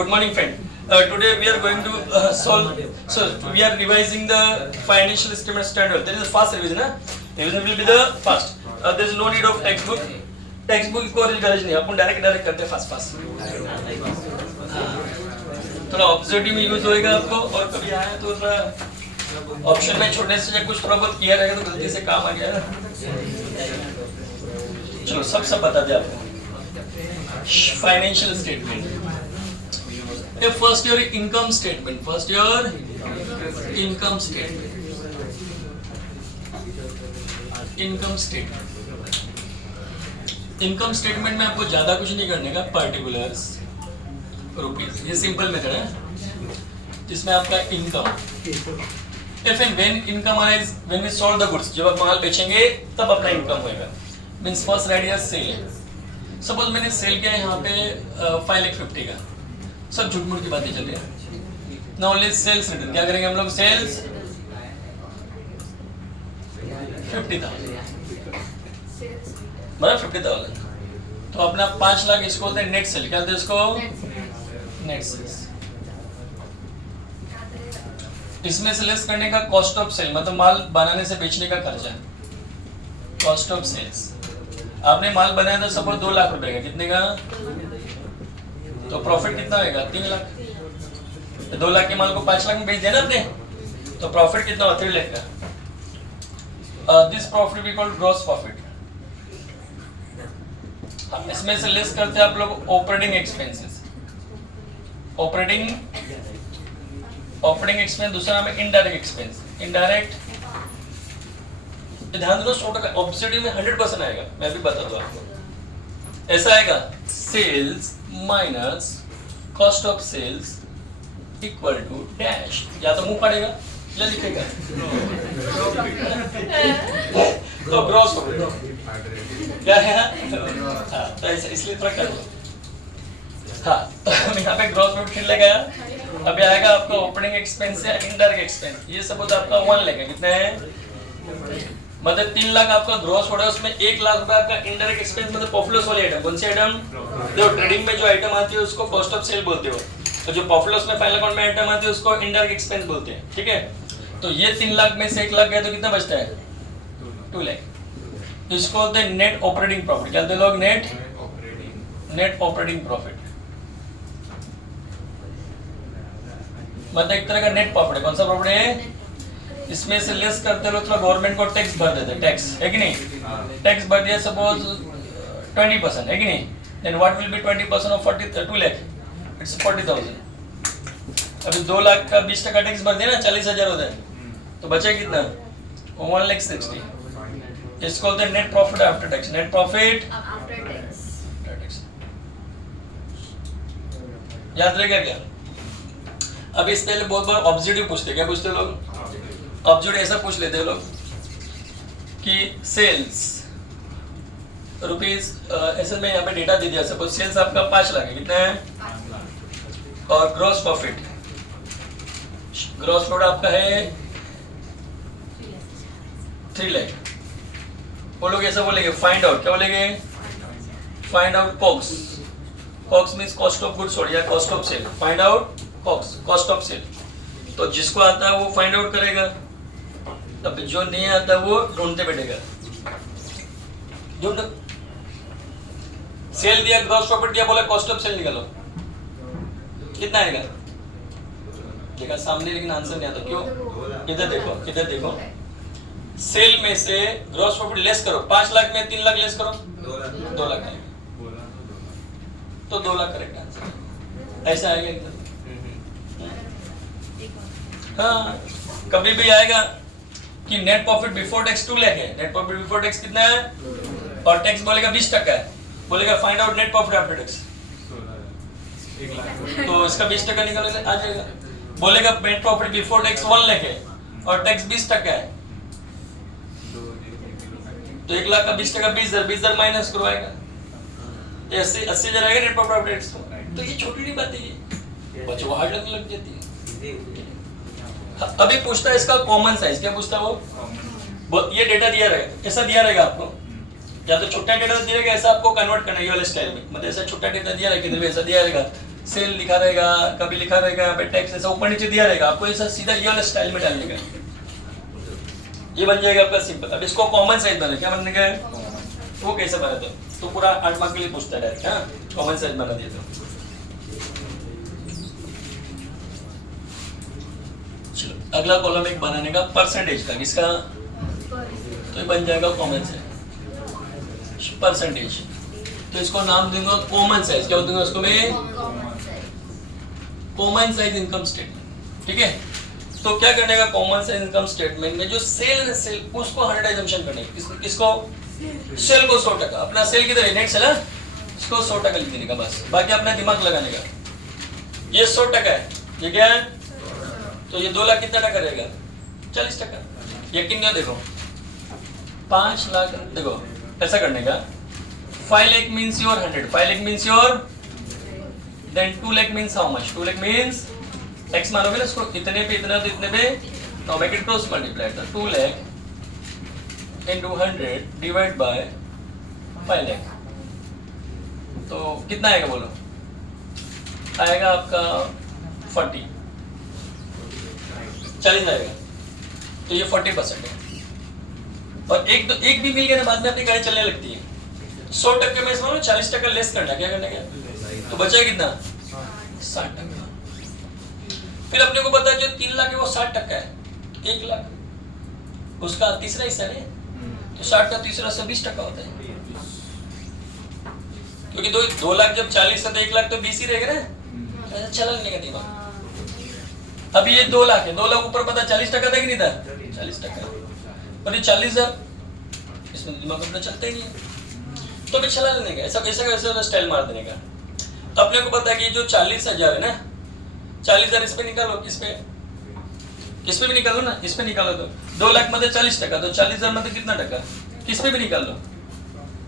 good morning, friend. Today we are going to solve. So we are revising the financial statement standard. There is a fast revision, huh? Revision will be the fast. There is no need of textbook. Textbook को गरज नहीं. अपन direct करते हैं fast. थोड़ा observing में use होएगा आपको और कभी आया तो थोड़ा ऑप्शन में छोड़ने से जब कुछ थोड़ा बहुत किया रहेगा तो गलती से काम आ गया ना. चलो सब बता दे आपको. Financial statement. First your income statement. First your income statement. Income statement. Income statement में आपको ज्यादा कुछ नहीं करने का. Particulars, rupees. ये सिंपल मेथड है जिसमें आपका income. If and when income arise when we sold the goods. जब आप माल बेचेंगे तब अपना इनकम होएगा. Means first write your sale. Suppose मैंने सेल किया यहाँ पे 5,50,000 का. सब झूठ मूठ की बातें चल रही है. Now let's sales return. क्या करेंगे हम लोग? सेल्स 50,000 मतलब 50,000. तो अपना 5 लाख इसको बोलते हैं नेट सेल. क्या बोलते हैं इसको? Net sales. इसमें से लेस करने का कॉस्ट ऑफ सेल मतलब माल बनाने से बेचने का खर्चा. Cost of sales. आपने माल बनाया तो सपोज 2 लाख रुपए का. कितने का? तो प्रॉफिट कितना होगा? 3 लाख. 2 लाख के माल को 5 लाख में बेच दिया ना आपने तो प्रॉफिट कितना होगा? 3 लाख का. This profit we call gross profit. इसमें से लेस करते हैं आप लोग ऑपरेटिंग एक्सपेंसेस. ऑपरेटिंग एक्सपेंस दूसरा नाम है इनडायरेक्ट एक्सपेंस. इनडायरेक्ट ध्यान दो 100% ऑब्जेक्टिव में 100% आएगा. मैं भी बता दूं आपको. ऐसा आएगा sales minus cost of sales equal to dash. या तो मुंह पड़ेगा या लिखेगा तो ग्रॉस प्रॉफिट क्या है. हाँ तो इसलिए थोड़ा कर लो. हाँ तो यहाँ पे ग्रॉस प्रॉफिट लेगा. अभी आएगा आपका ऑपरेटिंग एक्सपेंस या इनडायरेक्ट एक्सपेंस. ये सपोज आपका 1 लेगा. कितने है? मतलब 3 लाख आपका ग्रॉस हो रहा है. उसमें 1 लाख रुपए आपका इनडायरेक्ट एक्सपेंस मतलब प्रॉफिट वाली आइटम. कौन सी आइटम? जो ट्रेडिंग में जो आइटम आती है उसको कॉस्ट ऑफ सेल बोलते हो. तो जो प्रॉफिट में फाइनल अकाउंट में आइटम आती है उसको इनडायरेक्ट एक्सपेंस बोलते हैं. ठीक है. तो ये 3 लाख में से 1 लाख गया तो कितना बचता है? 2 लाख. इसको बोलते हैं नेट ऑपरेटिंग प्रॉफिट. क्या बोलते हैं लोग? नेट ऑपरेटिंग प्रॉफिट मतलब एक तरह का नेट प्रॉफिट है. कौन सा प्रॉफिट है? इसमें से लेस करते लोग थोड़ा गवर्नमेंट को टैक्स भर देते हैं. टैक्स है कि नहीं? टैक्स भर दिया सपोज 20% है कि नहीं. Then what will be 20% of 2 lakh? It's 40,000. अभी 2 लाख का 20% टैक्स भर दिया ना 40,000 होता है तो बचे कितना? 1,60,000. इसको बोलते हैं net profit after tax. Net profit after tax. याद रहेगा क्या? अब इस पहले बहुत बार ऑब्जेक्टिव पूछते. क्या पूछते लोग? ऑब्जेक्टिव ऐसा पूछ लेते लोग कि सेल्स रुपीज ऐसे में यहाँ पे डेटा दे दिया. सपोज सेल्स आपका 5 लाख है. कितना है? और ग्रॉस प्रॉफिट आपका है 3 लाख. वो लोग ऐसा बोलेंगे फाइंड आउट. क्या बोलेंगे? Find out cost. Cost means cost of goods sold या cost of sale. Find out cost of sale. तो जिसको आता है वो फाइंड आउट करेगा. तब जो नहीं आता वो ढूंढते बैठेगा. सेल दिया, ग्रॉस प्रॉफिट दिया, बोला कॉस्ट ऑफ सेल निकालो. कितना आएगा? देखा सामने लेकिन आंसर नहीं आता. क्यों? इधर देखो. सेल में से ग्रॉस प्रॉफिट लेस करो. 5 लाख में 3 लाख लेस करो 2 लाख आएगा. तो 2 लाख करेक्ट आंसर. ऐसा आएगा एकदम. हाँ कभी भी आएगा कि net profit before tax 2 lakh है. नेट प्रॉफिट बिफोर टैक्स कितना है? और टैक्स बोलेगा 20% है. बोलेगा find out net profit after tax. तो इसका 20% निकाल आ जाएगा. बोलेगा net profit before tax 1 lakh है और टैक्स 20% है. तो 1 लाख का 20% 20,000 माइनस करवाएगा. 80,000 आएगा नेट प्रॉफिट आफ्टर टैक्स. तो ये छोटी बात है. बच्चों को हार्ड लगने लग जाती है. अभी पूछता है इसका कॉमन साइज. क्या पूछता है वो? ये डेटा दिया रहेगा. ऐसा दिया रहेगा आपको. या तो छोटा डेटा दिया रहेगा ऐसा आपको कन्वर्ट करना है ये वाले स्टाइल में. मतलब ऐसा छोटा डेटा दिया रहेगा किधर भी ऐसा दिया रहेगा सेल लिखा रहेगा, कभी लिखा रहेगा टेक्स्ट ऐसा ऊपर नीचे दिया रहेगा, आपको ऐसा सीधा ये वाला स्टाइल में डालने का, ये बन जाएगा आपका सिंपल। अब इसको कॉमन साइज बना, क्या बनने का है वो कैसे बना तो पूरा 8 मार्क के लिए पूछता है डायरेक्ट। हाँ, कॉमन साइज बना दिया तो चलो अगला कॉलम एक बनाने का परसेंटेज का, किसका, तो ये बन जाएगा कॉमन साइज परसेंटेज। तो इसको नाम दूंगा कॉमन साइज, क्या दूंगा उसको मैं, कॉमन साइज इनकम स्टेटमेंट। ठीक है, तो क्या करने का, कॉमन साइज इनकम स्टेटमेंट में जो सेल है सेल उसको 100 एजम्पशन करने का, किसको, सेल को 100%, अपना सेल किधर नेट सेल है, इसको 100% लिख देने का बस, बाकी अपना दिमाग लगाने का। ये 100% है, ये क्या है, तो ये 2 लाख कितना टका रहेगा, 40%। यकीन नहीं, देखो 5 लाख, देखो ऐसा करने का, 5 lakh means your 100, 5 lakh means your, then 2 lakh means how much, 2 lakh means X मानोगे ना इसको, इतने पे इतना तो इतने पे, now make it cross multiply, तो 2 lakh into 100 divide by 5 lakh, तो कितना आएगा बोलो, आएगा आपका 40 आएगा, तो ये 40% है। और एक भी मिल गया ना, बाद में अपनी गाड़ी चलने लगती है। 100% में इसमें 40% लेस करना, क्या करना क्या, तो बचा कितना, 60%। फिर अपने को पता है जो 3 लाख है वो 60% है, 1 लाख उसका तीसरा हिस्सा है, तो 60 का तीसरा हिस्सा 20% होता है, क्योंकि 2 लाख जब 40 है तो 1 लाख तो 20 ही रहेगा ना, ऐसा चला लेने का दिमाग। अभी ये 2 लाख है, 2 लाख ऊपर पता 40% था कि नहीं था, 40%, और ये 40,000, इसमें दिमाग अपना चलता ही नहीं है, तो अभी चला लेने का, ऐसा कैसे कैसे स्टाइल मार देने का। अपने को पता है कि जो 40,000 है ना, 40,000 इस पे निकालो, किस पे भी निकालो ना, इस पे निकालो, तो 2 लाख मतलब 40%, तो 40,000 मतलब कितना टका, किस पे भी निकाल लो,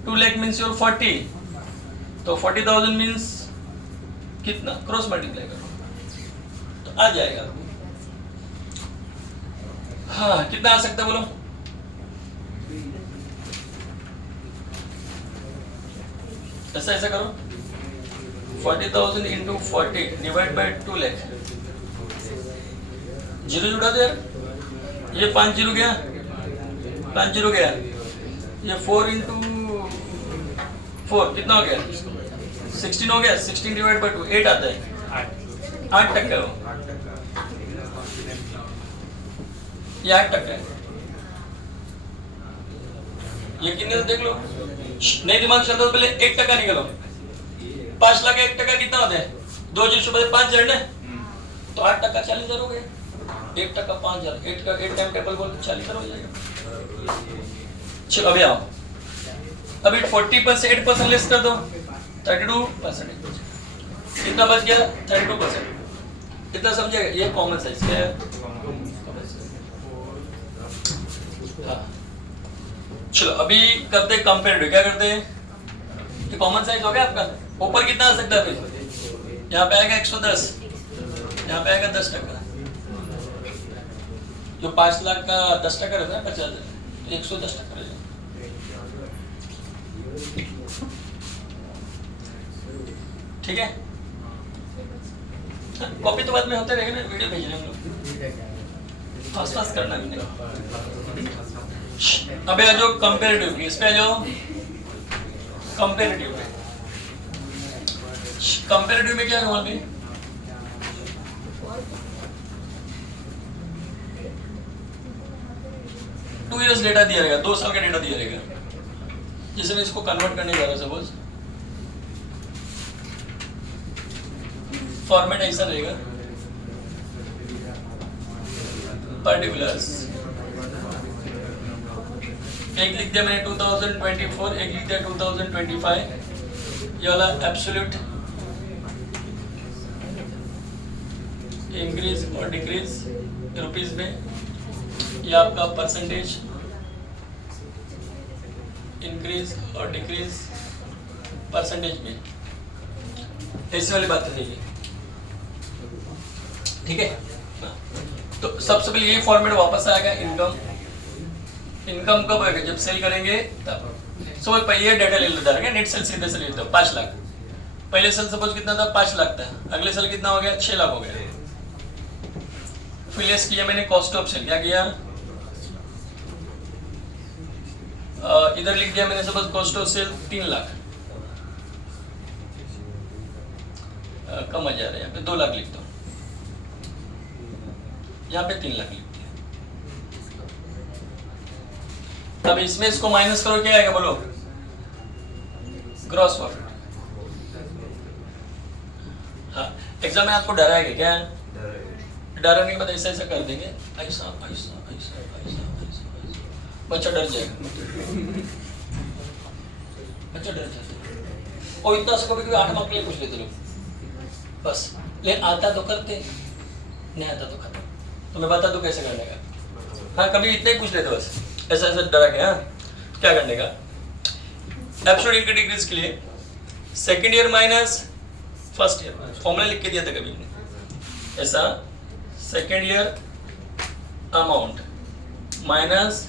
2 लाख मीन्स योर 40, तो 40,000 मीन्स कितना, क्रॉस मल्टीप्लाई करो तो आ जाएगा। हाँ, कितना आ सकता है बोलो, ऐसा करो, 40,000 into 40 divide by 2 lakh, zero जुड़ा दो यार, ये 5 जीरो गया, 5 जीरो गया, ये 4 इंटू 4 कितना हो गया, 16 हो गया, 16 डिवाइड बाय 2 8 आता है, 8% हो, ये 8% है। यकीन नहीं तो देख लो, नहीं दिमाग चलता तो पहले 1% निकालो, 5 लाख 1% कितना होता है, 2 जीरो सुबह 5,000 ना, तो 8% 40,000 हो गए, 1% 5,000, 8 टाइम टेबल बोल 40,000 हो जाएगा। चलो अभी आओ, अभी 40% 8% लेस कर दो, 32%, कितना बच गया, 32%, कितना समझेगा, ये कॉमन साइज क्या है, हाँ। चलो अभी करते कंपेरेटिव, क्या करते हैं, ये कॉमन साइज हो गया आपका, ऊपर कितना आ सकता है, फिर यहाँ पे आएगा 110, यहाँ पे आएगा 10%, जो 5 लाख का 10% रहता है 50,000, 110% रहेगा। ठीक है, कॉपी तो बाद में होते रहेगा ना, वीडियो भेज रहे हम लोग, फास्ट करना भी नहीं। अबे आ जाओ कंपेरेटिव, इस पे आ जाओ कंपेरेटिव में। कंपेरेटिव में क्या है वहां पे, टू ईयर्स डेटा दिया रहेगा, 2 साल का डेटा दिया रहेगा, जैसे मैं इसको कन्वर्ट करने जा रहा हूं, सपोज फॉर्मेट ऐसा रहेगा, पर्टिकुलर्स, एक लिख दिया मैंने 2024, एक लिख दिया 2025, ये वाला एब्सोल्यूट इंक्रीज और डिक्रीज रुपीज में, ये आपका परसेंटेज इंक्रीज और डिक्रीज परसेंटेज में, ऐसी वाली बात है। ठीक है, तो सबसे पहले यही फॉर्मेट वापस आएगा, इनकम कब आएगा, जब सेल करेंगे तब। सो ये डेटा ले लेता है नेट सेल, सीधे से लेते हो 5 लाख, पहले साल सपोज कितना था 5 लाख था, अगले साल कितना हो गया 6 लाख हो गया। फिर लेस किया मैंने कॉस्ट ऑफ सेल, क्या किया इधर लिख दिया मैंने suppose cost of sale 3 lakh, कम आ जा रहा है, यहाँ पे 2 लाख लिख दो, यहाँ पे 3 लाख लिख दिया। अब इसमें इसको माइनस करो, क्या आएगा बोलो, ग्रॉस प्रॉफिट। हाँ, एग्जाम में आपको डराएगा क्या, डराने के बाद ऐसा ऐसा कर देंगे, ऐसा ऐसा ऐसा ऐसा ऐसा, बच्चा डर जाएगा, बच्चा डर जाता है। और इतना से कभी 8 मार्क के लिए पूछ लेते लोग बस, लेकिन आता तो करते, नहीं आता तो खत्म। तो मैं बता दूं कैसे करने का। हाँ, कभी इतना ही पूछ लेते बस, ऐसा ऐसा डरा के। हाँ, क्या करने का, एब्सोल्यूट इनकम डिक्रीज के लिए second year minus first year, formula लिख के दिया था कभी ऐसा, second year amount minus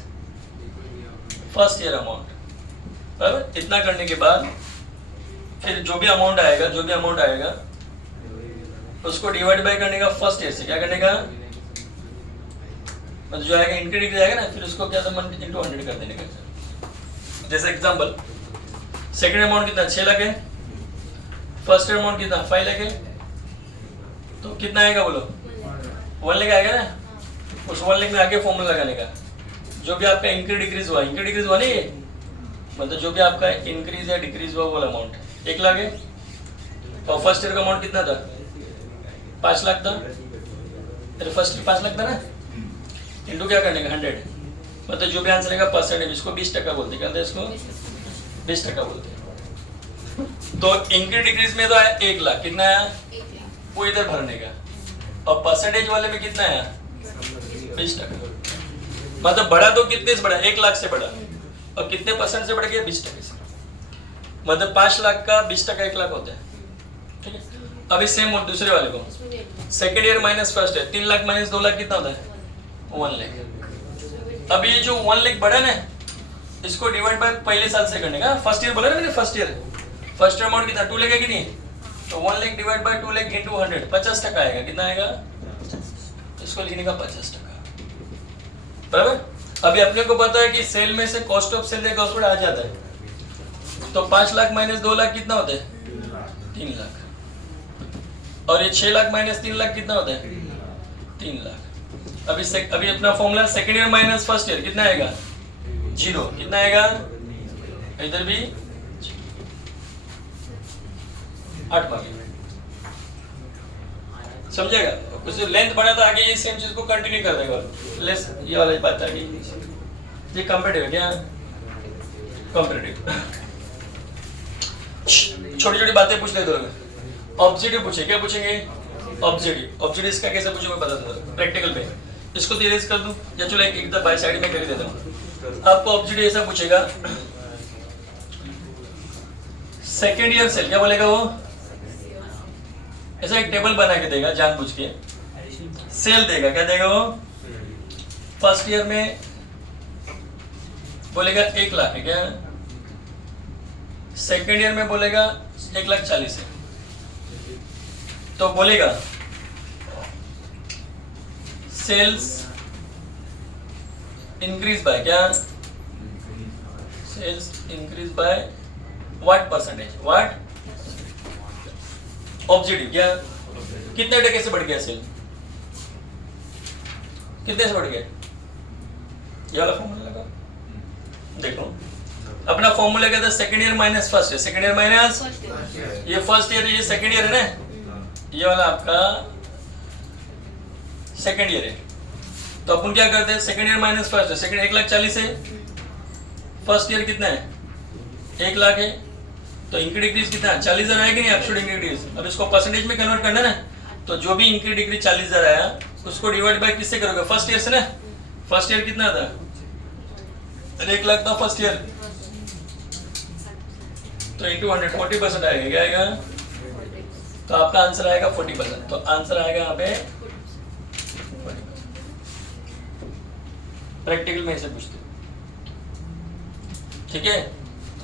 first year amount, बराबर। इतना करने के बाद फिर जो भी अमाउंट आएगा उसको डिवाइड बाय करने का फर्स्ट ईयर से, क्या करने का, मतलब जो आएगा इनकम डिक्रीज आएगा ना, फिर उसको क्या था इंटू 100 कर देने का। जैसे एग्जांपल, सेकेंड अमाउंट कितना 6 लाख है, फर्स्ट ईयर अमाउंट कितना 5 लाख है, तो कितना आएगा बोलो 1 लाख आएगा ना। उस 1 लाख में आगे फॉर्मूला लगाने का, जो भी आपका इंक्रीज डिक्रीज हुआ नहीं, मतलब जो भी आपका इंक्रीज या डिक्रीज हुआ वो अमाउंट 1 लाख है, और फर्स्ट ईयर का अमाउंट कितना था 5 लाख था, अरे फर्स्ट ईयर 5 लाख था ना, इंटू क्या करने का 100, मतलब जो भी आंसर आएगा परसेंटेज, इसको 20% बोलते, क्या इसको 20% बोलते। तो इंक्रीज डिक्रीज में तो आया 1 लाख, कितना आया वो इधर भरने का, और परसेंटेज वाले में कितना आया 20%, मतलब बढ़ा तो कितने से बढ़ा 1 लाख से बढ़ा, और कितने परसेंट से बढ़ गया 20% से, मतलब 5 लाख का 20% 1 लाख होता है, ठीक है। अभी सेम दूसरे वाले को, second year minus first year, 3 lakh minus 2 lakh कितना होता है 1 लाख। अब ये जो 1 लाख बढ़ा ना, इसको डिवाइड बाय पहले साल से करने का, फर्स्ट ईयर बोला ना मैंने, फर्स्ट ईयर अमाउंट कितना 2 लाख है कि नहीं, तो 1 lakh divide by 2 lakh into 100, 50% आएगा, कितना आएगा, इसको लिखने का 50%, बराबर। अभी अपने को पता है कि सेल में से कॉस्ट ऑफ सेल आ जाता है, तो 5 लाख माइनस 2 लाख कितना होता है 3 लाख, और ये 6 लाख माइनस 3 लाख कितना होता है 3 लाख। अभी अपना formula second year minus first year कितना आएगा 0, कितना आएगा, इधर भी 8 मार्क, समझेगा। उससे लेंथ बढ़ा तो आगे ये सेम चीज को कंटिन्यू कर देगा, लेस ये वाली बात आ गई, ये कंपेटिटिव क्या, कंपेटिटिव छोटी छोटी बातें पूछ लेते हो। ऑब्जेक्टिव पूछे, क्या पूछेंगे ऑब्जेक्टिव इसका कैसे पूछेंगे पता था प्रैक्टिकल पे, इसको तो इरेज कर दूं या चलो एक बाय साइड में कर देता हूं। आपको ऑब्जेक्टिव ऐसा पूछेगा, सेकेंड ईयर सेल, क्या बोलेगा वो, ऐसा एक टेबल बना के देगा जानबूझ के, सेल देगा, क्या देगा वो, फर्स्ट ईयर में बोलेगा 1 लाख है क्या, सेकेंड ईयर में बोलेगा 1,40,000 है, तो बोलेगा सेल्स इंक्रीज बाय क्या, sales increase by what percentage, what objective क्या, कितने टके से बढ़ गया सेल, कितने से बढ़ गया, ये वाला फॉर्मूला लगा देखो। अपना फॉर्मूला क्या था, second year minus first year, second year minus ये फर्स्ट ईयर, ये सेकेंड ईयर है ना, ये वाला आपका सेकेंड ईयर है, तो अपन क्या करते हैं second year minus first year, second 1,40,000 है, फर्स्ट ईयर कितना है 1 लाख है, तो इंक्रीज डिक्रीज कितना 40,000 आएगा नहीं, एब्सोल्यूट इंक्रीज। अब इसको परसेंटेज में कन्वर्ट करना ना, तो जो भी इंक्रीज डिक्रीज 40,000 आया उसको डिवाइड बाय किससे करोगे, फर्स्ट ईयर से ना, फर्स्ट ईयर कितना था 1 लाख था फर्स्ट ईयर, तो इंटू 100 40% आएगा, क्या आएगा, तो आपका आंसर आएगा 40%, तो आंसर आएगा यहाँ पे प्रैक्टिकल में ऐसे पूछते, ठीक है।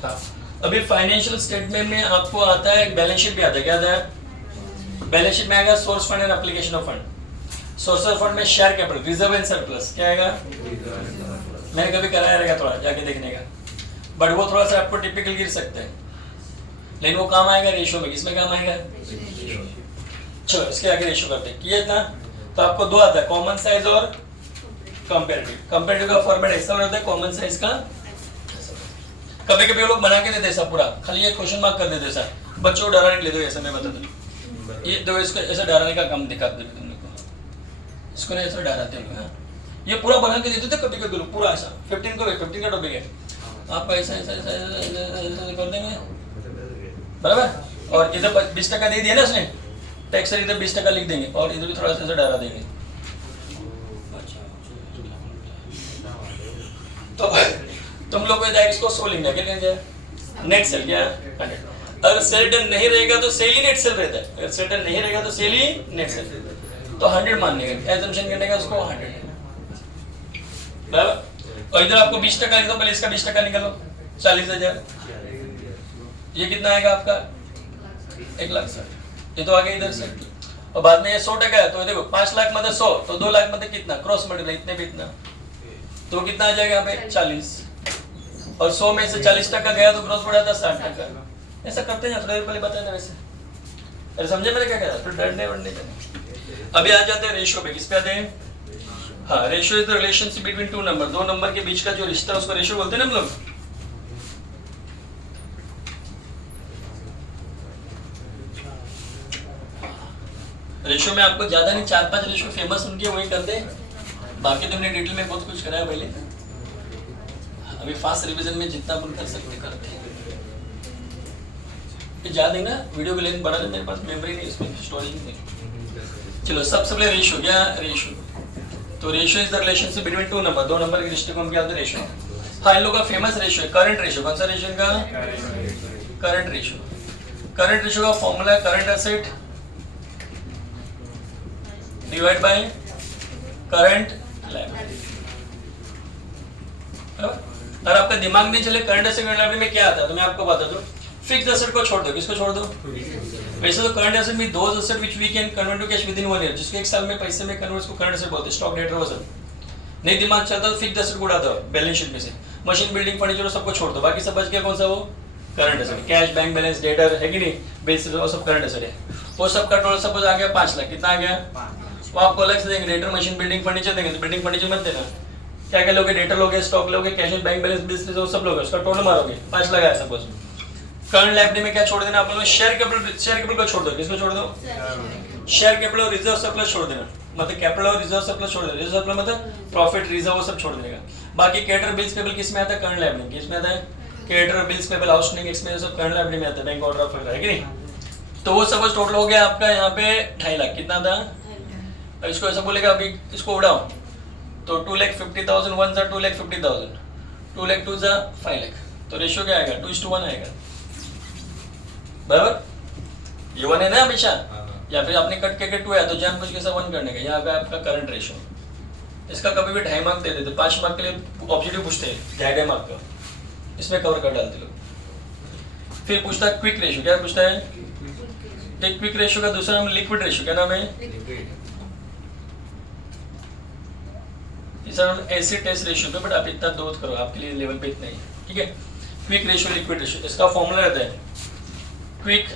हाँ अभी फाइनेंशियल स्टेटमेंट में आपको आता है, बैलेंस शीट भी आता है, क्या आता है? बैलेंस शीट में आएगा source fund and application of fund. Source of fund में share capital, reserve and surplus, क्या आएगा? मैंने कभी कराया रहेगा, थोड़ा जाके देखने का, बट वो थोड़ा सा आपको टिपिकल गिर सकता है, लेकिन वो काम आएगा रेशियो में। किसमें काम आएगा? चलो इसके आगे रेशियो करते हैं। किया था तो आपको दो आता है, कॉमन साइज और कंपैरेटिव। कंपैरेटिव का फॉर्मेट ऐसा होता है, कॉमन साइज का कभी कभी लोग बना के देते हैं सब पूरा, खाली ये क्वेश्चन मार्क कर देते सर, बच्चों को डराने के लिए। तो ऐसा मैं बता दूं, ये दो इसको ऐसा डराने का काम दिखाते हैं तुम लोग को, इसको नहीं ऐसा डराते हैं लोग। ये पूरा बना के देते थे कभी कभी लोग, पूरा ऐसा 15 का टॉपिक है, आप ऐसा ऐसा ऐसा कर देंगे बराबर, और इधर 20% दे दिया ना उसने टैक्स, इधर 20% लिख देंगे और इधर भी थोड़ा सा डरा देंगे। तो तुम लोग को डायरेक्ट इसको 100 लिखना, क्या लिखेंगे? नेट सेल, क्या 100। अगर सेल डन नहीं रहेगा तो सेल ही नेट सेल रहता है, अगर सेल डन नहीं रहेगा तो सेल ही नेट सेल, तो 100 मानने का, एजम्पशन करने का उसको 100 बराबर। और इधर आपको 20% लिख दो, पहले इसका 20% निकालो, 40,000, ये कितना आएगा आपका? 1,60,000, ये तो आ गया इधर से। और बाद में ये 100% है, तो देखो 5 लाख मतलब 100, तो 2 लाख मतलब कितना? क्रॉस मल्टीप्लाई, इतने भी इतना, तो कितना आ जाएगा यहाँ पे? 40। और 100 में से 40% गया तो ग्रोस बढ़ा था 60%। ऐसा करते हैं, थोड़ी देर पहले बताया था वैसे। अरे समझे मैंने क्या कहा? फिर डरने वरने का। अभी आ जाते हैं रेशियो पे। किस पे आते हैं? हाँ, ratio is the relationship between two number, दो नंबर के बीच का जो रिश्ता है उसको रेशियो बोलते हैं ना हम लोग। रेशियो में आपको ज्यादा नहीं, 4-5 रेशियो फेमस उनके वही करते हैं, बाकी तो हमने डिटेल में बहुत कुछ कराया पहले। अभी फास्ट रिवीजन में जितना अपन कर सकते करते हैं। याद है ना, वीडियो को लेकिन बड़ा है, मेरे पास मेमोरी नहीं, इसमें स्टोरेज नहीं। चलो सबसे पहले रेशियो, क्या रेशियो? तो ratio is the relationship between two number, दो नंबर के रिश्ते को हम क्या बोलते हैं? रेशियो। हाँ, इन लोगों का फेमस रेशियो है करंट रेशियो। कौन सा रेशियो का? Current ratio. करंट रेशियो का फॉर्मूला है current asset divide by current liability. अगर आपका दिमाग नहीं चले करंट एसेट लायबिलिटी में क्या आता है तो मैं आपको बता दूं, फिक्स्ड एसेट को छोड़ दो। किसको छोड़ दो? वैसे तो करंट एसेट में those asset which we can convert to cash within 1 year, जिसको एक साल में पैसे में कन्वर्ट को करंट एसेट बोलते हैं। स्टॉक डेटर वो सब नहीं दिमाग चलता तो फिक्स्ड एसेट को उड़ा दो बैलेंस शीट में से। मशीन बिल्डिंग फर्नीचर सबको छोड़ दो, बाकी सब बच गया कौन सा? वो current asset. Cash, bank balance, debtor है कि नहीं, बिल्स, वो सब करंट एसेट है। वो सब का टोटल सपोज आ गया 5 लाख। कितना आ गया? वो आपको अलग से देंगे, डेटर, मशीन बिल्डिंग फर्नीचर देंगे, तो बिल्डिंग फर्नीचर मत देना। क्या क्या लोगे? डेटर लोगे, स्टॉक लोगे, cash and bank balance, bills, वो सब लोगे, उसका टोटल मारोगे 5 लाख है सपोज। करंट लायबिलिटी में क्या छोड़ देना आप लोग? शेयर कैपिटल को छोड़ दो। किसको छोड़ दो? शेयर कैपिटल और रिजर्व सरप्लस छोड़ देना, मतलब कैपिटल और रिजर्व सरप्लस छोड़ देना। रिजर्व सरप्लस मतलब प्रॉफिट रिजर्व, वो सब छोड़ देगा। बाकी क्रेडिटर बिल्स पेबल किस में आता है? Current liability. किस में आता है? Creditor bills payable, outstanding expense सब करंट लायबिलिटी में आता है, बैंक ओवरड्राफ्ट वगैरह है कि नहीं। तो वो सपोज टोटल हो गया आपका यहाँ पे 2.5 लाख। कितना था? इसको ऐसा बोलेगा, अभी इसको उड़ाओ तो 2,50,000 1 जा 2,50,000, 2 लाख 2 जा 5 लाख, तो रेशियो क्या आएगा? 2:1 आएगा बराबर। ये 1 है ना हमेशा, या फिर आपने कट करके 2 है तो जानबूझ के 1 करने का। यहाँ पे आपका करंट रेशियो। इसका कभी भी 2.5 मार्क दे देते, 5 मार्क के लिए ऑब्जेक्टिव पूछते हैं 2.5 मार्क का, इसमें कवर कर डालते लोग। फिर पूछता है क्विक रेशियो। क्या पूछता है? क्विक रेशियो का दूसरा नाम लिक्विड रेशियो। क्या नाम है? एसिड टेस्ट रेशियो पे, बट आप इतना दो करो, आपके लिए लेवल पे इतना ही, ठीक है। क्विक रेशियो, लिक्विड रेशियो, इसका फॉर्मूला रहता है quick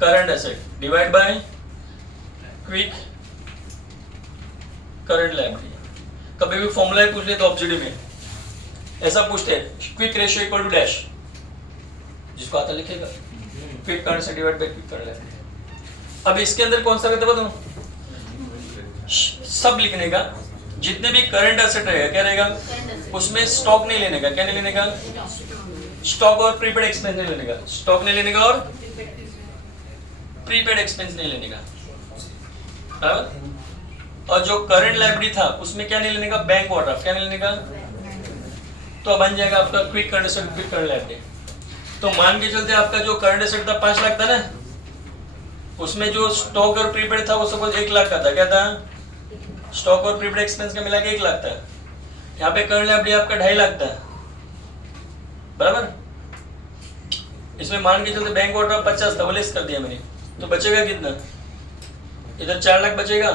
current asset divide by quick current liability. कभी भी फॉर्मूला पूछ ले तो ऑब्जेक्टिव में ऐसा पूछते हैं, quick ratio equal to dash, जिसको आता लिखेगा quick current asset divide by quick current liability. अब इसके अंदर कौन सा रहता है बताऊं? सब लिखने का, जितने भी करंट एसेट रहेगा क्या रहेगा उसमें स्टॉक नहीं लेने का। क्या नहीं लेने का? स्टॉक और प्रीपेड एक्सपेंस नहीं लेने का। स्टॉक नहीं लेने का और प्रीपेड एक्सपेंस नहीं लेने का। और जो करंट लायबिलिटी था उसमें क्या नहीं लेने का? Bank overdraft. क्या नहीं लेने का? तो बन जाएगा आपका quick current asset, quick current liability. तो मान के चलते आपका जो करंट एसेट था 5 लाख था ना, उसमें जो स्टॉक और प्रीपेड था वो सपोज 1 लाख का था। क्या था? स्टॉक और प्रीपेड एक्सपेंस का मिला के 1 लाख था। यहाँ पे करंट लायबिलिटी आपका 2.5 लाख था बराबर। इसमें मान के चलते बैंक ओवरड्राफ्ट 50 था, वो लेस कर दिया मैंने, तो बचेगा कितना? इधर 4 लाख बचेगा,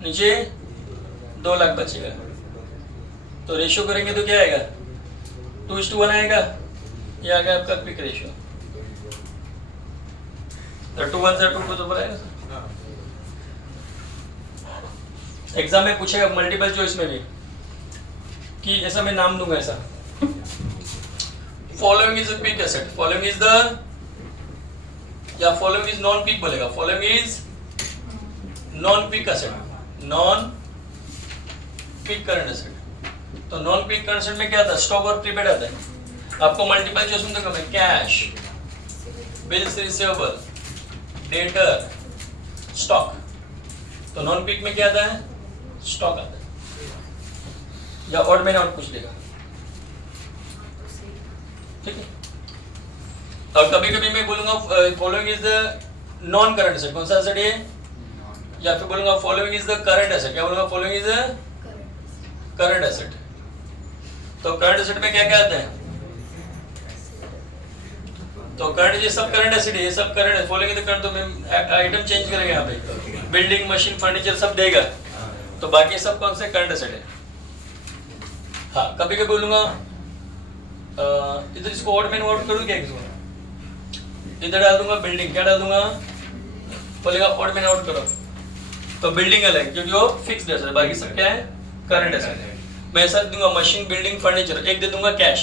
नीचे 2 लाख बचेगा। तो रेशियो करेंगे तो क्या आएगा? 2:1 आएगा। ये आ गया आपका क्विक रेशियो। तो 2 1 से 2 तो बोला है ना। एग्जाम में पूछेगा मल्टीपल चॉइस में भी कि ऐसा मैं नाम दूंगा ऐसा, following is a peak asset, following is the, या फॉलोइंग इज नॉन पीक बोलेगा, following is non peak asset, non peak current asset. तो नॉन पीक करंट एसेट में क्या आता है? स्टॉक और प्रीपेड आता है। आपको मल्टीपल चॉइस में तो कम है, cash, bills receivable, debtor, stock. तो नॉन पीक में क्या आता है? स्टॉक आता है। या ऑड मैंने और पूछ लेगा, ठीक है। और कभी कभी मैं बोलूंगा following is the non current asset, कौन सा एसेट है? या फिर बोलूंगा following is the current asset, क्या बोलूंगा? Following is the current asset. तो करंट एसेट में क्या क्या आता है? तो करंट, ये सब करंट एसेट है, ये सब करंट है। फॉलोइंग इज द करंट, तो मैं आइटम चेंज करेंगे यहाँ पे, बिल्डिंग, मशीन, फर्नीचर सब देगा, तो बाकी सब कौन से करंट एसेट है। हाँ, कभी कभी बोलूंगा इधर इसको ऑड में नोट करूँ क्या? इधर डाल दूंगा बिल्डिंग, क्या डाल दूंगा? बोलेगा ऑड में नोट करो, तो बिल्डिंग अलग क्योंकि वो फिक्स्ड एसेट है, बाकी सब क्या है? करंट एसेट है। मैं ऐसा दूंगा मशीन, बिल्डिंग, फर्नीचर, एक दे दूंगा कैश,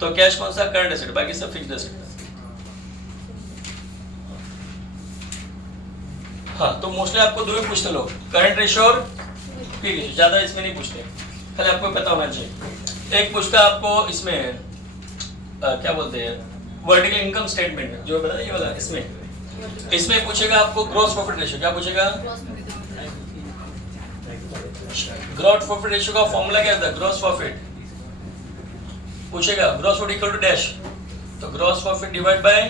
तो कैश कौन सा? करंट एसेट, बाकी सब फिक्स्ड एसेट है। हाँ, तो मोस्टली आपको दो ही पूछते लोग, करंट रेशियो और पीक रेशियो, ज्यादा इसमें नहीं पूछते, खाली आपको पता होना चाहिए। एक पूछता आपको इसमें क्या बोलते हैं, वर्टिकल इनकम स्टेटमेंट, जो बता ये वाला, इसमें पूछेगा आपको ग्रॉस प्रॉफिट रेशियो। क्या पूछेगा? ग्रॉस प्रॉफिट रेशियो का फॉर्मूला क्या होता है? ग्रॉस प्रॉफिट पूछेगा, gross profit equal to dash, तो gross profit divide by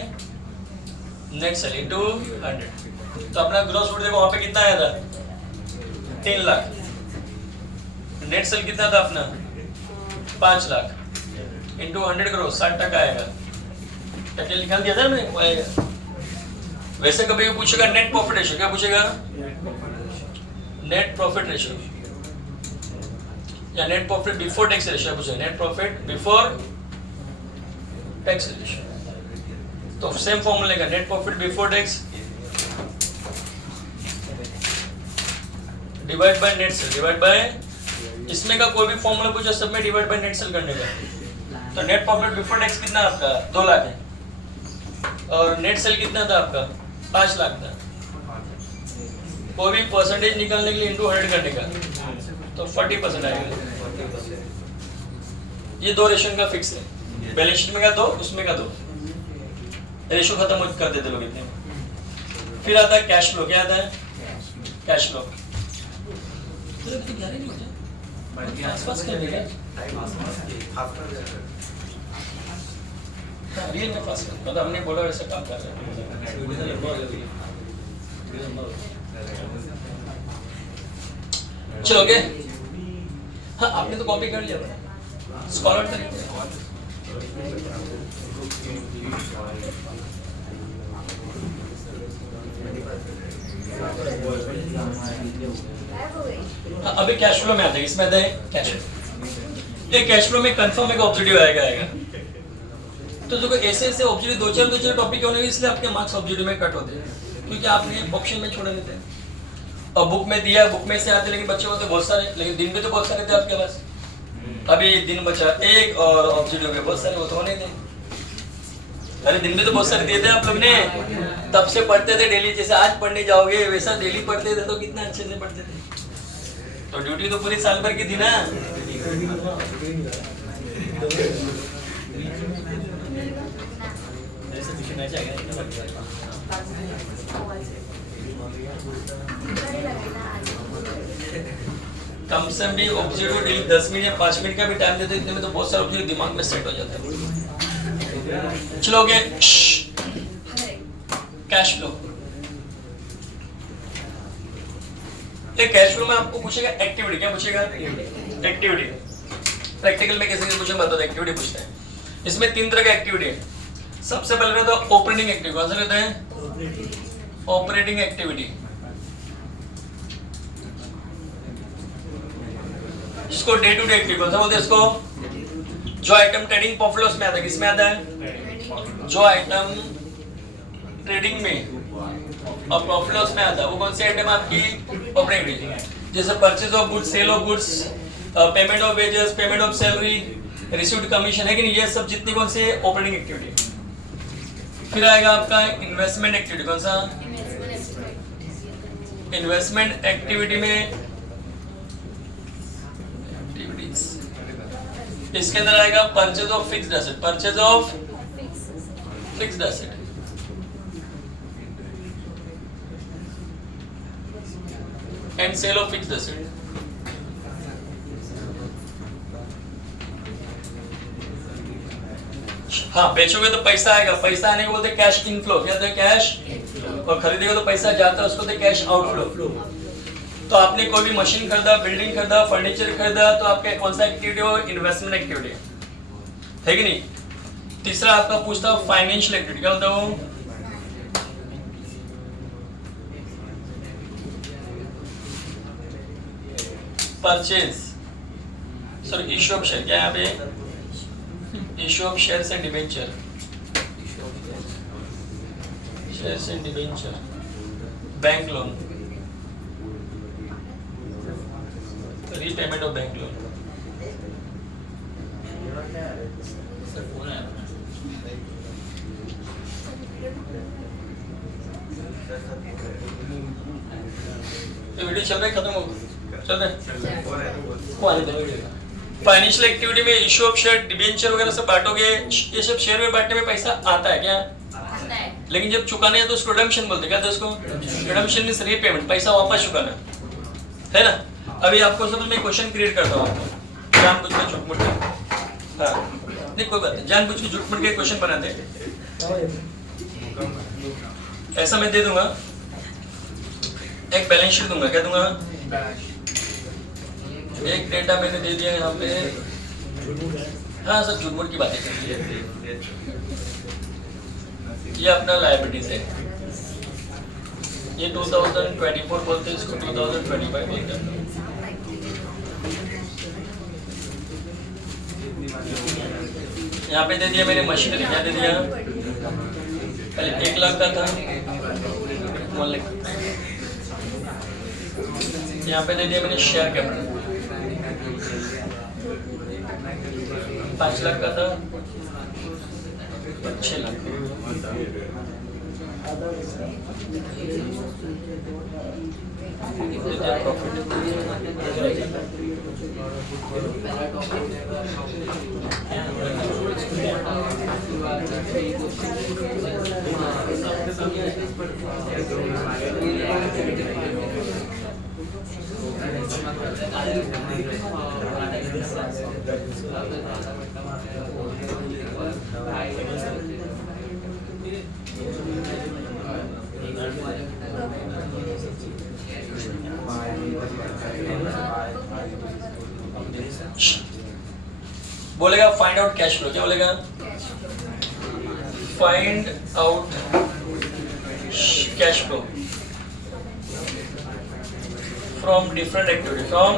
net sale into 100। तो अपना ग्रॉस प्रॉफिट देखो वहां पे कितना आया था? 3 लाख। नेट सेल कितना था अपना? 5 लाख इंटू 100 करो, 60% आएगा। कैपिटल निकाल दिया था मैंने, आएगा। वैसे कभी पूछेगा नेट प्रॉफिट रेशियो, क्या पूछेगा? नेट प्रॉफिट रेशियो या net profit before tax ratio पूछेगा, net profit before tax ratio. तो सेम फॉर्मूला का net profit before tax divide by net sale, divide by, इसमें का कोई भी फॉर्मूला पूछा सब में डिवाइड बाय नेट सेल करने का। तो नेट प्रॉफिट बिफोर टैक्स कितना आपका? 2 लाख है, और नेट सेल कितना था आपका? 5 लाख था। कोई भी परसेंटेज निकालने के लिए इंटू 100 करने का, तो 40% आएगा। ये दो रेशियो का फिक्स है, बैलेंस शीट में का 2, उसमें का 2, रेशियो खत्म कर देते लोग इतने। फिर आता है कैश फ्लो। क्या आता है? Cash flow. आसपास कर देगा, रियल में फास्ट कर, मतलब हमने बोला वैसे काम कर रहे हैं। चलो ओके। हाँ, आपने तो कॉपी कर लिया स्कॉलर तरीके। हाँ, अभी कैश फ्लो में आते हैं, इसमें आते हैं कैश फ्लो। ये कैश फ्लो में कंफर्म एक ऑब्जेक्टिव आएगा। तो देखो ऐसे ऐसे ऑब्जेक्टिव दो चार टॉपिक होने, इसलिए आपके मार्क्स ऑब्जेक्टिव में कट होते हैं, क्योंकि आपने ऑप्शन में छोड़ देते हैं। और बुक में दिया, बुक में से आते, लेकिन बच्चे होते बहुत सारे, लेकिन दिन में तो बहुत सारे थे आपके पास। अभी दिन बचा एक, और ऑब्जेक्टिव में बहुत सारे, वो तो होने थे। अरे दिन में तो बहुत सारे दिए थे आप लोग ने, तब से पढ़ते थे डेली। जैसे आज पढ़ने जाओगे वैसा डेली पढ़ते थे, तो कितना अच्छे से पढ़ते थे। तो ड्यूटी तो पूरी साल भर की थी ना। कम से कम भी ऑब्जेक्टिव डेली 10 मिनट या 5 मिनट का भी टाइम देते, इतने में तो बहुत सारे ऑब्जेक्टिव दिमाग में सेट हो जाते हैं। चलो ओके, कैश फ्लो। ये कैश फ्लो में आपको पूछेगा एक्टिविटी। क्या पूछेगा? एक्टिविटी। प्रैक्टिकल में कैसे पूछेगा बता दो, एक्टिविटी पूछते हैं। इसमें 3 तरह का एक्टिविटी है। सबसे पहले रहता है ऑपरेटिंग एक्टिविटी, कौन सा रहता है? ऑपरेटिंग एक्टिविटी, इसको डे टू डे एक्टिविटी कौन सा बोलते हैं इसको? जो आइटम ट्रेडिंग प्रॉफिट लॉस में आता है, किसमें आता है? जो आइटम ट्रेडिंग में और प्रॉफिट लॉस में आता है वो कौन सी आइटम आपकी? Operating activity. जैसे purchase of goods, sale of goods, payment of wages, payment of salary, received commission, है कि नहीं? ये सब जितनी कौन सी ऑपरेटिंग एक्टिविटी। फिर आएगा आपका इन्वेस्टमेंट एक्टिविटी, कौन सा? इन्वेस्टमेंट एक्टिविटी में इसके अंदर आएगा purchase of fixed asset, purchase of fixed asset, and sale of fixed asset. हाँ, बेचोगे तो पैसा आएगा, पैसा आने को बोलते कैश इनफ्लो, क्या होता है? कैश। और खरीदेगा तो पैसा जाता है, उसको बोलते कैश आउटफ्लो। तो आपने कोई भी मशीन खरीदा, बिल्डिंग खरीदा, फर्नीचर खरीदा, तो आपका कौन सा एक्टिविटी हो? इन्वेस्टमेंट एक्टिविटी, है कि नहीं? तीसरा आपका पूछता हूं फाइनेंशियल एक्टिविटी, क्या होता है? Purchase, sorry issue of share, क्या यहाँ पे? Issue of shares and debenture, shares and debenture, bank loan, repayment of bank loan. तो वीडियो चल रहा है, खत्म हो चल रहा है। फाइनेंशियल एक्टिविटी में इश्यू ऑफ शेयर, डिबेंचर वगैरह सब बांटोगे, ये सब शेयर में बांटने में पैसा आता है क्या? आता है। लेकिन जब चुकाने है तो उसको रिडेम्पशन बोलते हैं, क्या था उसको? रिडेम्पशन मींस रीपेमेंट, पैसा वापस चुकाना, है ना? अभी आपको सब मैं क्वेश्चन क्रिएट करता हूँ, आपको जानबूझ के झूठ मूठ के, हाँ नहीं कोई बात नहीं, जानबूझ के झूठ मूठ के क्वेश्चन बनाते हैं। ऐसा मैं दे दूंगा, एक बैलेंस शीट दूंगा, क्या दूंगा? एक डेटा मैंने दे दिया यहाँ पे, हाँ सब झूठ मूठ की बातें कर रही है। ये अपना लायबिलिटीज है, ये 2024 बोलते हैं, इसको 2025 बोलते हैं। यहाँ पे दे दिया मैंने मशीनरी, क्या दे दिया? पहले 1 लाख का था, 1 लाख। यहाँ पे दे दिया मैंने शेयर कैपिटल, 5 लाख का था, 6 लाख। बोलेगा फाइंड आउट कैश फ्लो, क्या बोलेगा? Find out cash flow from different activity, from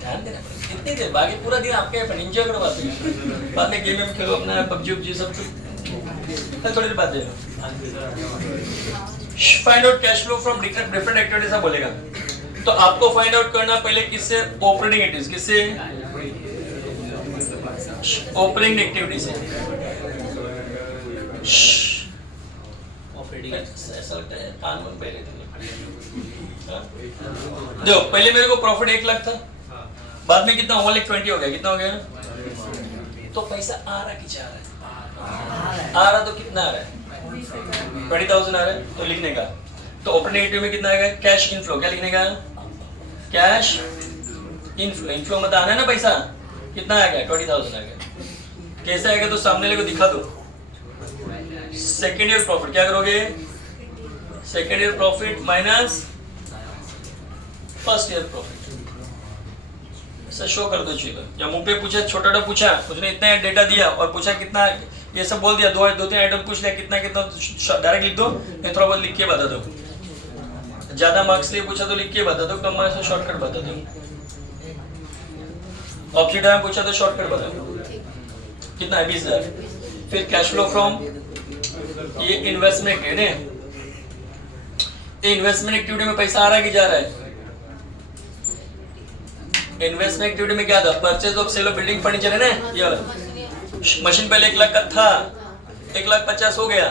ध्यान देना, कितनी देर बाकी पूरा दिन आपके एंजॉय करो, बाद में गेम में खेलो अपना, पबजी उबजी सब थोड़ी देर बाद देना। Find out cash flow from different activities बोलेगा, तो आपको फाइंड आउट करना पहले किससे? ऑपरेटिंग एक्टिविटीज, किससे? ऑपरेटिंग एक्टिविटी से। ऑपरेटिंग ऐसा लगता है कान बंद पहले देखो, पहले मेरे को प्रॉफिट 1 लाख था, बाद में कितना 1,20,000 हो गया, कितना हो गया? तो पैसा आ रहा कि जा रहा है? आ रहा तो कितना आ रहा है? 20,000 आ रहा है, तो लिखने का, तो ऑपरेटिंग एक्टिविटी में कितना आएगा? कैश इनफ्लो, क्या लिखने का? कैश इनफ्लो, इनफ्लो मतलब आना है ना पैसा, कितना आएगा? 20,000 आएगा। कैसे आएगा तो सामने वाले को दिखा दो। सेकेंड ईयर प्रॉफिट क्या करोगे? Second year profit minus first year profit ऐसा शो कर दो चाहिए। या मुंह पे पूछा, छोटा पूछा, उसने इतना डेटा दिया और पूछा कितना, ये सब बोल दिया, दो तीन आइटम पूछ लिया, कितना कितना डायरेक्ट लिख दो, या थोड़ा बहुत लिख के बता दो। ज्यादा मार्क्स लिए पूछा तो लिख के बता दो, कम मार्क्स में शॉर्टकट बता दो। ऑब्जेक्ट में पूछा तो शॉर्टकट बता दो। कितना है? 20,000। फिर कैश फ्लो फ्रॉम, ये इन्वेस्टमेंट है ना, इन्वेस्टमेंट एक्टिविटी में पैसा आ रहा है कि जा रहा है? इन्वेस्टमेंट एक्टिविटी में क्या था? Purchase of sale of building furniture है ना, ये मशीन पहले 1 लाख का था, 1,50,000 हो गया,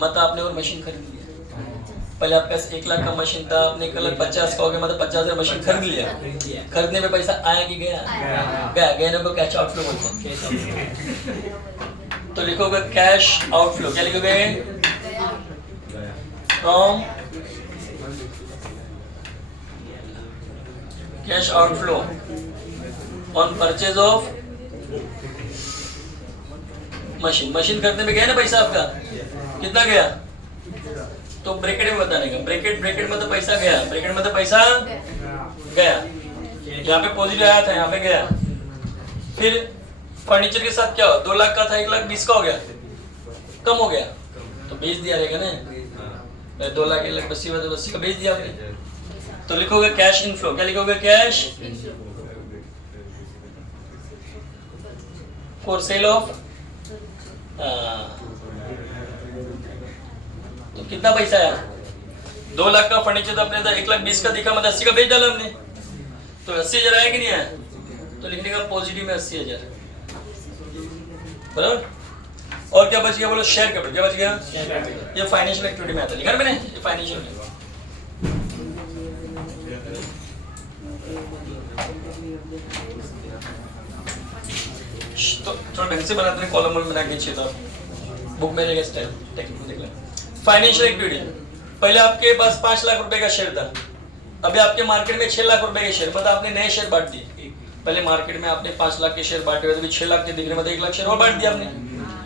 मतलब आपने और मशीन खरीद लिया। पहले आपके पास 1 लाख का मशीन था, आपने 1,50,000 का हो गया, मतलब 50,000 मशीन खरीद लिया। खरीदने में पैसा आया कि गया? गया। गया ना को कैश आउटफ्लो बोलते हैं। तो लिखोगे कैश आउटफ्लो, क्या लिखोगे? From cash outflow on purchase of machine. Machine खरीदने में गया ना पैसा आपका, कितना गया? तो ब्रैकेट में बताने का, ब्रैकेट में तो पैसा गया, ब्रैकेट में तो पैसा गया। यहाँ पे पॉजिटिव आया था, यहाँ पे गया। फिर फर्नीचर के साथ क्या हो? 2 लाख का था, 1,20,000 का हो गया, कम हो गया, तो 20 दिया रहेगा ना। 2 लाख 1,80,000 हुआ तो 80 का 20 दिया आपने। तो लिखोगे कैश इनफ्लो, क्या लिखोगे? कैश फॉर सेल ऑफ, तो कितना पैसा आया? 2 लाख का फर्नीचर तो अपने 1,20,000 का दिखा, मतलब 80 का बेच डाला हमने, तो 80,000 आया कि नहीं आया? तो लिखने का पॉजिटिव में 80,000, बराबर। और क्या बच गया बोलो? Share capital. क्या बच गया? ये फाइनेंशियल एक्टिविटी में आता है, लिखा मैंने, ये फाइनेंशियल में। तो थोड़ा ढंग से बनाते हैं, कॉलम बना के चाहिए था, बुक में रहेगा स्टाइल, टेक्निक देख लें। फाइनेंशियल एक्टिविटी, पहले आपके पास 5 लाख रुपए का शेयर था, अभी आपके मार्केट में 6 लाख रुपए के शेयर, मतलब आपने नए शेयर बांट दिए। पहले मार्केट में आपने 5 लाख के शेयर बांटे हुए थे, 6 लाख के दिख रहे, मतलब 1 लाख शेयर और बांट दिया आपने।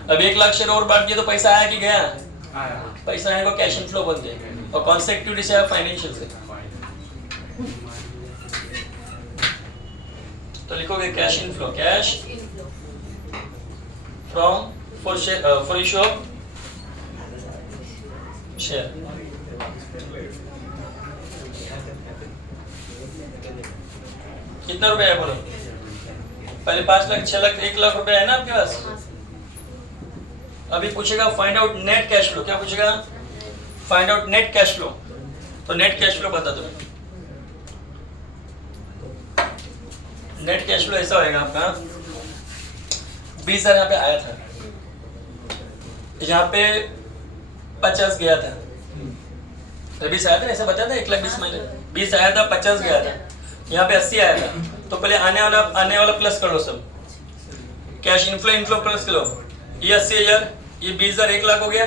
अब 1 लाख शेयर और बांट दिया तो पैसा आया कि गया? पैसा आया को कैश इनफ्लो बोलते हैं। और कौन सी एक्टिविटी से आया? फाइनेंशियल से। तो लिखोगे cash inflow, cash from for issue of share. कितना रुपया है बोलो? पहले 5 लाख, 6 लाख, 1 लाख रुपया है ना आपके पास। अभी पूछेगा find out net cash flow, क्या पूछेगा? Find out net cash flow. तो नेट कैश फ्लो बता दो। नेट कैश फ्लो ऐसा होएगा आपका, 20,000 यहाँ पे आया था, यहाँ पे 50 गया था, 20 आया था ना, ऐसा बताया था 1,20,000 माइनस 20 आया था, 50 गया था, यहाँ पे 80 आया था। तो पहले आने वाला प्लस कर लो सब, कैश इनफ्लो प्लस कर लो। ये 80,000, ये 20,000, 1 लाख हो गया,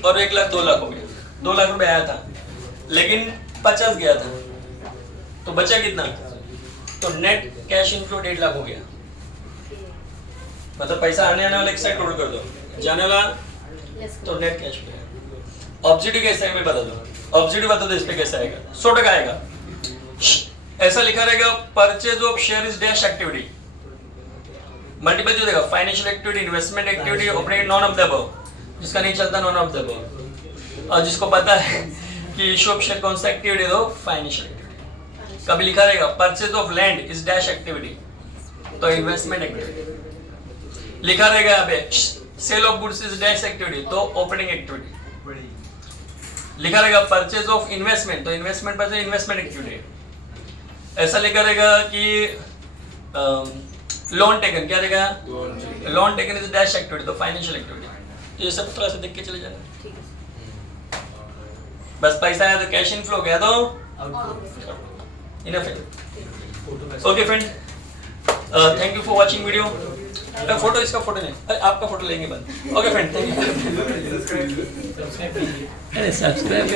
और 1 लाख 2 लाख हो गया। 2 लाख रुपए आया था, लेकिन 50 गया था, तो बचा कितना? तो नेट कैश इनफ्लो 1.5 लाख हो गया। मतलब पैसा आने वाला एक साइड टोटल कर दो, जाने वाला तो नेट कैश फ्लो। ऑब्जेक्टिव कैसा है मैं बता दो, ऑब्जेक्टिव बता दो, इस पे कैसा आएगा? 100% आएगा। ऐसा लिखा रहेगा, purchase of share is dash activity, multiple जो देगा, financial activity, investment activity, operating, none of the above. जिसका नहीं चलता नॉन ऑफ द अबव, और जिसको पता है कि इशू ऑफ शेयर कौन सा एक्टिविटी दो, फाइनेंशियल एक्टिविटी। कभी लिखा रहेगा purchase of land is dash activity, तो इन्वेस्टमेंट एक्टिविटी। लिखा रहेगा यहाँ पे sale of goods is dash activity, तो ऑपरेटिंग एक्टिविटी। लिखा रहेगा परचेज ऑफ इन्वेस्टमेंट, तो इन्वेस्टमेंट पर इन्वेस्टमेंट एक्टिविटी। ऐसा लिखा रहेगा कि लोन टेकन, क्या रहेगा? Loan taken is dash activity, तो फाइनेंशियल एक्टिविटी। तो ये सब थोड़ा सा देख के चले जाना। बस पैसा आया तो कैश इनफ्लो गया तो इनफ है। Okay friend, thank you for watching video. Photo, इसका फोटो नहीं, अरे आपका फोटो लेंगे बंद। Okay friend, thank you. अरे सब्सक्राइब